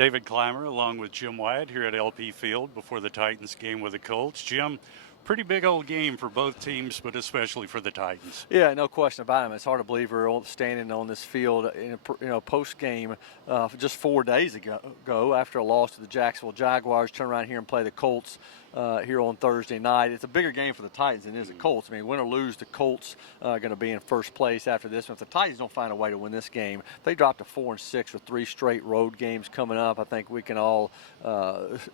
David Climer along with Jim Wyatt here at LP Field before the Titans game with the Colts. Jim, pretty big old game for both teams, but especially for the Titans. Yeah, no question about it. It's hard to believe we're all standing on this field in a post game just 4 days ago after a loss to the Jacksonville Jaguars. Turn around here and play the Colts here on Thursday night. It's a bigger game for the Titans than it is the Colts. I mean, win or lose, the Colts are going to be in first place after this one. If the Titans don't find a way to win this game, if they drop to 4-6 with 3 straight road games coming up, I think we can all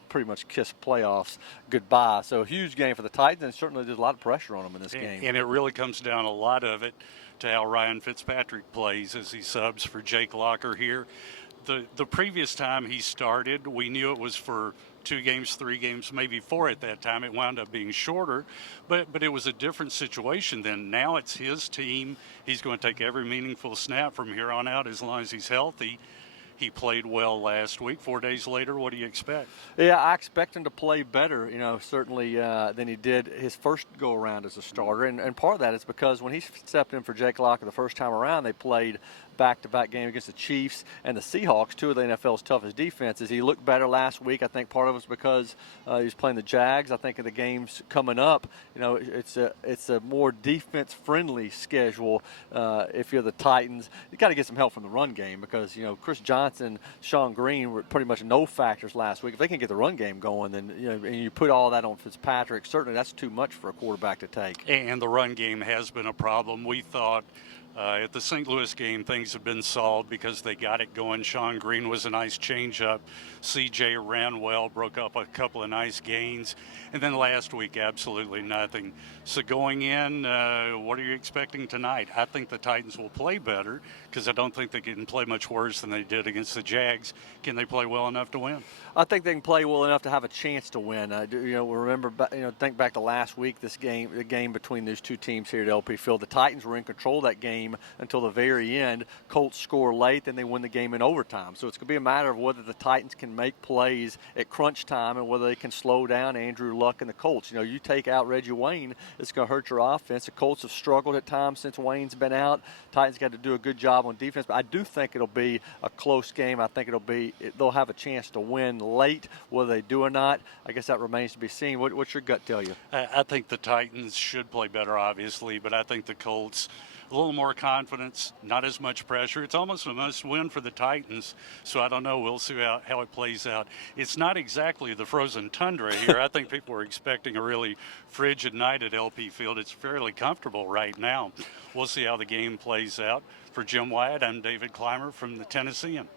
pretty much kiss playoffs goodbye. So a huge game for the Titans, and certainly there's a lot of pressure on them in this game. And it really comes down a lot of it to how Ryan Fitzpatrick plays as he subs for Jake Locker here. The previous time he started, we knew it was for 2 games, 3 games, maybe 4 at that time. It wound up being shorter, but it was a different situation then. Now it's his team. He's going to take every meaningful snap from here on out as long as he's healthy. He played well last week. 4 days later, what do you expect? Yeah, I expect him to play better, certainly than he did his first go-around as a starter. And part of that is because when he stepped in for Jake Locker the first time around, they played back-to-back game against the Chiefs and the Seahawks, 2 of the NFL's toughest defenses. He looked better last week. I think part of it was because he was playing the Jags. I think in the games coming up, it's a more defense-friendly schedule if you're the Titans. You got to get some help from the run game because, Chris Johnson, Sean Green were pretty much no factors last week. If they can get the run game going, then, and you put all that on Fitzpatrick, certainly that's too much for a quarterback to take. And the run game has been a problem. We thought at the St. Louis game, things have been solved because they got it going. Sean Green was a nice changeup. CJ ran well, broke up a couple of nice gains. And then last week, absolutely nothing. So going in, what are you expecting tonight? I think the Titans will play better because I don't think they can play much worse than they did against the Jags. Can they play well enough to win? I think they can play well enough to have a chance to win. Remember, think back to last week, the game between these 2 teams here at LP Field. The Titans were in control of that game until the very end. Colts score late, then they win the game in overtime. So it's going to be a matter of whether the Titans can make plays at crunch time and whether they can slow down Andrew Luck and the Colts. You take out Reggie Wayne, it's going to hurt your offense. The Colts have struggled at times since Wayne's been out. Titans got to do a good job on defense, but I do think it'll be a close game. I think they'll have a chance to win late. Whether they do or not, I guess that remains to be seen. What's your gut tell you? I think the Titans should play better, obviously, but I think the Colts, a little more confidence, not as much pressure. It's almost a must-win for the Titans, so I don't know. We'll see how it plays out. It's not exactly the frozen tundra here. I think people are expecting a really frigid night at LP Field. It's fairly comfortable right now. We'll see how the game plays out. For Jim Wyatt, I'm David Climer from the Tennessean.